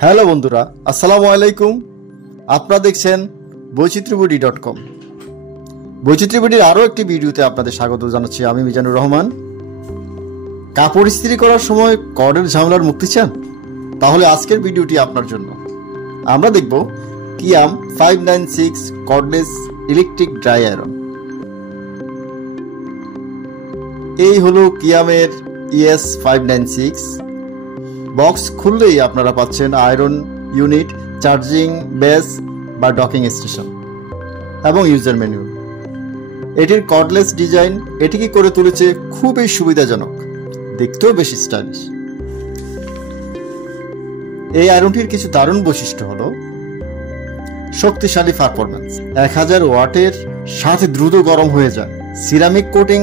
Hello বন্ধুরা, আসসালামু আলাইকুম। আপনারা দেখছেন বৈচিত্র্যবিডি.com। বৈচিত্র্যবিডির আরও একটি ভিডিওতে আপনাদের স্বাগত জানাচ্ছি। আমি মিজানুর রহমান। কাপড় ইস্ত্রি করার সময় কর্ডের ঝামেলার মুক্তি চান? তাহলে আজকের ভিডিওটি আপনার জন্য। আমরা দেখব কিয়াম 596 কর্ডলেস ইলেকট্রিক ড্রাই আয়রন। এই হলো কিয়ামের ES 596। বক্স খুললেই আপনারা পাচ্ছেন আয়রন ইউনিট, চার্জিং বেস বা ডকিং স্টেশন এবং ইউজার ম্যানুয়াল। এটির কর্ডলেস ডিজাইন এটিকে করে তুলেছে খুবই সুবিধাজনক, দেখতেও বেশি স্টাইলিশ। এই আয়রনটির কিছু দারুণ বৈশিষ্ট্য হলো শক্তিশালী পারফরম্যান্স, 1000 ওয়াটের সাথে দ্রুত গরম হয়ে যায়, সিরামিক কোটিং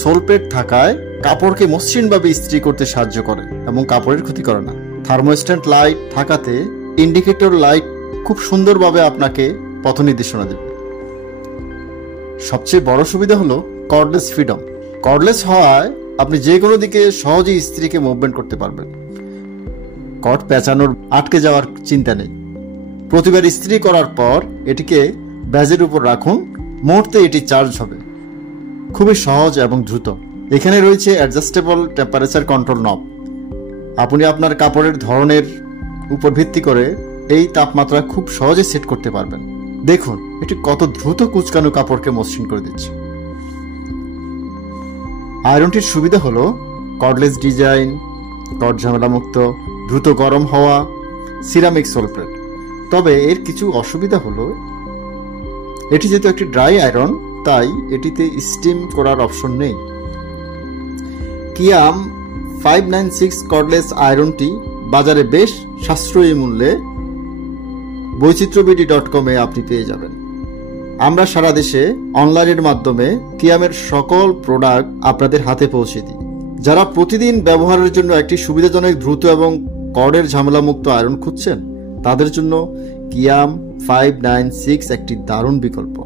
সোলপেট থাকায় কাপড়কে মসৃণভাবে ইস্ত্রি করতে সাহায্য করে এবং কাপড়ের ক্ষতি করে না। থার্মোস্ট্যাট লাইট থাকাতে ইন্ডিকেটর লাইট খুব সুন্দরভাবে আপনাকে পথ নির্দেশনা দেবে। সবচেয়ে বড় সুবিধা হলো কর্ডলেস ফ্রিডম। কর্ডলেস হওয়ায় আপনি যে কোনো দিকে সহজেই ইস্ত্রিকে মুভমেন্ট করতে পারবেন। কর্ড পেঁচানোর আটকে যাওয়ার চিন্তা নেই। প্রতিবার ইস্ত্রি করার পর এটিকে ব্যাজের উপর রাখুন, মুহূর্তে এটি চার্জ হবে। খুবই সহজ এবং দ্রুত। এখানে রয়েছে অ্যাডজাস্টেবল টেম্পারেচার কন্ট্রোল নব। আপনি আপনার কাপড়ের ধরনের উপর ভিত্তি করে এই তাপমাত্রা খুব সহজে সেট করতে পারবেন। দেখুন এটি কত দ্রুত কুচকানো কাপড়কে মসৃণ করে দিচ্ছে। আয়রনটির সুবিধা হলো কর্ডলেস ডিজাইন, কর্ড ঝামেলা মুক্ত, দ্রুত গরম হওয়া, সিরামিক সোলপ্লেট। তবে এর কিছু অসুবিধা হলো এটি যেহেতু একটি ড্রাই আয়রন, তাই এটিতে স্টিম করার অপশন নেই। কিয়াম 596 কর্ডলেস আয়রনটি বাজারে বেশ সাশ্রয়ী মূল্যে বৈচিত্র্যবিডি.com আপনি পেয়ে যাবেন। আমরা সারা দেশে অনলাইনের মাধ্যমে কিয়ামের সকল প্রোডাক্ট আপনাদের হাতে পৌঁছে দিই। যারা প্রতিদিন ব্যবহারের জন্য একটি সুবিধাজনক, দ্রুত এবং কর্ডের ঝামেলামুক্ত আয়রন খুঁজছেন, তাদের জন্য কিয়াম 596 একটি দারুণ বিকল্প।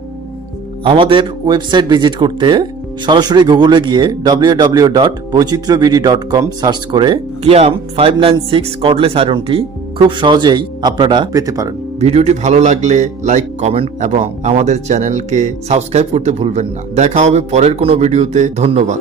আমাদের ওয়েবসাইট ভিজিট করতে সরাসরি গুগলে গিয়ে www.বৈচিত্র্যবিডি.com সার্চ করে কিয়াম 596 কর্ডলেস আয়রনটি খুব সহজেই আপনারা পেতে পারেন। ভিডিওটি ভালো লাগলে লাইক, কমেন্ট এবং আমাদের চ্যানেলকে সাবস্ক্রাইব করতে ভুলবেন না। দেখা হবে পরের কোনো ভিডিওতে। ধন্যবাদ।